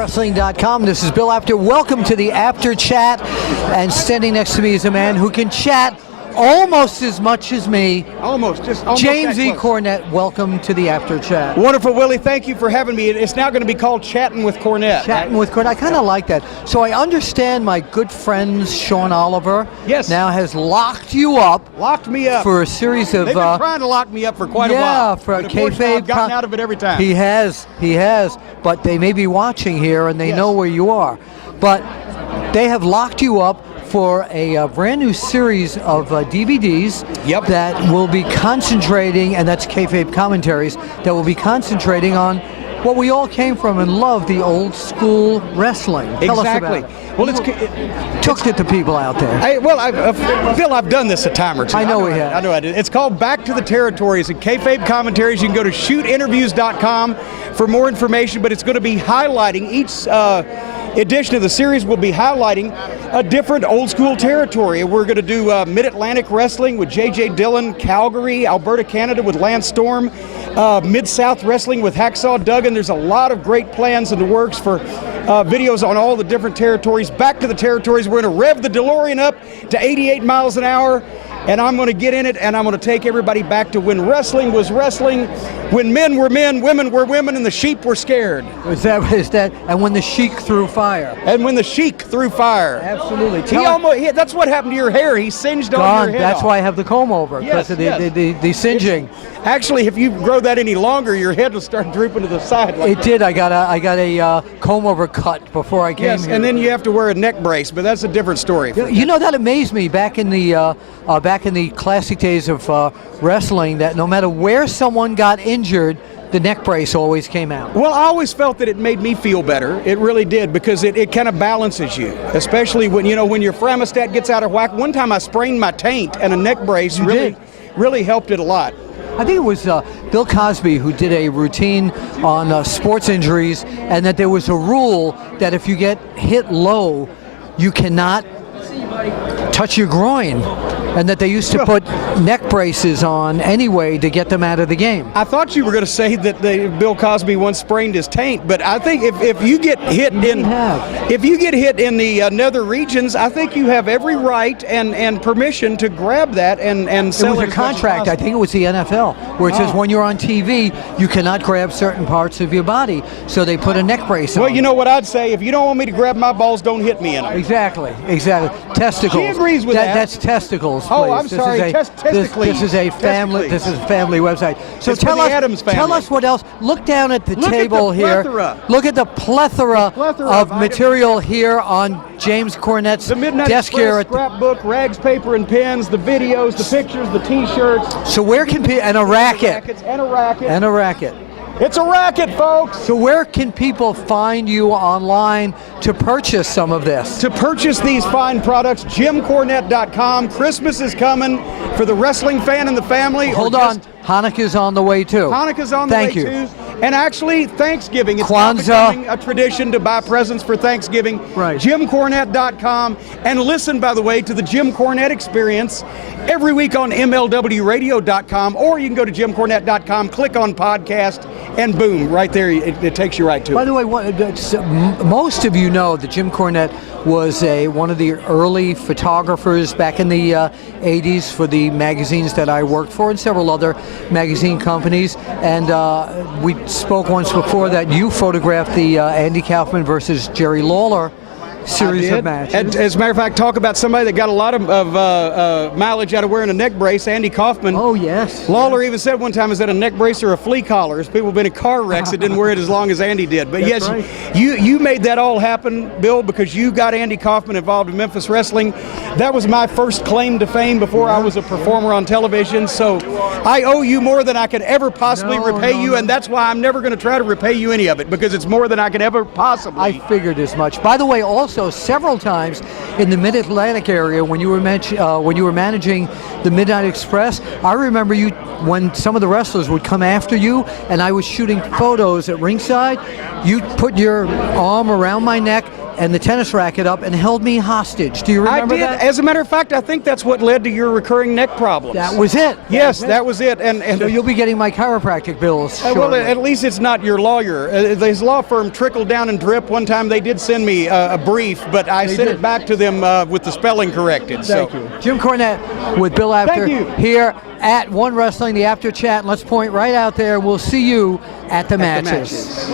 ProWrestling.com. This is Bill Apter. Welcome to the Apter Chat. And standing next to me is a man who can chat almost as much as me. Almost James E. Cornette, welcome to the Apter Chat. Wonderful, Willie. Thank you for having me. It's now going to be called Chatting with Cornette. Chatting with Cornette. I kind of like that. So I understand my good friend Sean Oliver now has locked you up. Locked me up. For a series of... They've been trying to lock me up for quite a while. Yeah, for a kayfabe. I've gotten out of it every time. He has. But they may be watching here and they know where you are. But they have locked you up for a brand new series of DVDs that will be concentrating, and that's kayfabe commentaries, that will be concentrating on what we all came from and loved, the old school wrestling. Tell us about it. Well, took it to people out there. Phil, I've done this a time or two. I know we have. I know I did. It's called Back to the Territories and kayfabe commentaries. You can go to shootinterviews.com for more information, but it's going to be highlighting each edition of the series will be highlighting a different old school territory. We're going to do Mid-Atlantic Wrestling with J.J. Dillon, Calgary, Alberta, Canada with Lance Storm, Mid-South Wrestling with Hacksaw Duggan. There's a lot of great plans in the works for videos on all the different territories. Back to the territories. We're going to rev the DeLorean up to 88 miles an hour. And I'm going to get in it, and I'm going to take everybody back to when wrestling was wrestling, when men were men, women were women, and the sheep were scared. Is that? And when the Sheik threw fire. And when the Sheik threw fire. Absolutely. That's what happened to your hair. He singed on your head. That's why I have the comb over, because of the singeing. Actually, if you grow that any longer, your head will start drooping to the side. It did. I got a comb over cut before I came here. And then you have to wear a neck brace, but that's a different story. You know, that amazed me back in the classic days of wrestling, that no matter where someone got injured, the neck brace always came out. Well, I always felt that it made me feel better. It really did, because it kind of balances you, especially when your thermostat gets out of whack. One time I sprained my taint, and a neck brace really helped it a lot. I think it was Bill Cosby who did a routine on sports injuries, and that there was a rule that if you get hit low, you cannot touch your groin, and that they used to put neck braces on anyway to get them out of the game. I thought you were going to say that Bill Cosby once sprained his taint, but I think if you get hit in the nether regions, I think you have every right and permission to grab that and sell it. It was a contract. I think it was the NFL, where it says when you're on TV, you cannot grab certain parts of your body. So they put a neck brace on. Well, you know what I'd say? If you don't want me to grab my balls, don't hit me in them. Exactly. Testicles. She agrees with that. That's testicles. Please. Oh, I'm sorry. This is a family. This is a family website. So tell us what else. Look down at the table here. Look at the plethora of material here on James Cornette's desk here. The scrapbook, rags, paper, and pens, the videos, the pictures, the T-shirts. So where can people, and a racket. It's a racket, folks. So where can people find you online to purchase some of this? To purchase these fine products, JimCornette.com. Christmas is coming for the wrestling fan and the family. Hold on. Hanukkah's on the way, too. Hanukkah's on the way, too. And actually, Thanksgiving. It's now becoming a tradition to buy presents for Thanksgiving. Right. JimCornette.com. And listen, by the way, to the Jim Cornette Experience every week on MLWRadio.com, or you can go to JimCornette.com, click on podcast, and boom, right there, it takes you right to it. By the way, most of you know that Jim Cornette was one of the early photographers back in the 80s for the magazines that I worked for, and several other magazine companies. And we spoke once before that you photographed the Andy Kaufman versus Jerry Lawler series of matches. And as a matter of fact, talk about somebody that got a lot of mileage out of wearing a neck brace, Andy Kaufman. Oh, yes. Lawler even said one time, is that a neck brace or a flea collar? As people have been in car wrecks that didn't wear it as long as Andy did. But yes, you made that all happen, Bill, because you got Andy Kaufman involved in Memphis wrestling. That was my first claim to fame before I was a performer on television. So I owe you more than I could ever possibly repay you, and that's why I'm never going to try to repay you any of it, because it's more than I could ever possibly. I figured as much. By the way, also several times in the Mid-Atlantic area when you were managing the Midnight Express, I remember you when some of the wrestlers would come after you and I was shooting photos at ringside, you'd put your arm around my neck and the tennis racket up and held me hostage. Do you remember I did. that? As a matter of fact, I think that's what led to your recurring neck problems. That was it. Yes, that was it. And So you'll be getting my chiropractic bills. well, shortly. at least it's not your lawyer. His law firm trickled down and drip. One time they did send me a brief, but I sent it back to them with the spelling corrected. Thank you. Jim Cornette with Bill Apter Thank you. here at One Wrestling, the Apter Chat. Let's point right out there. We'll see you at the matches.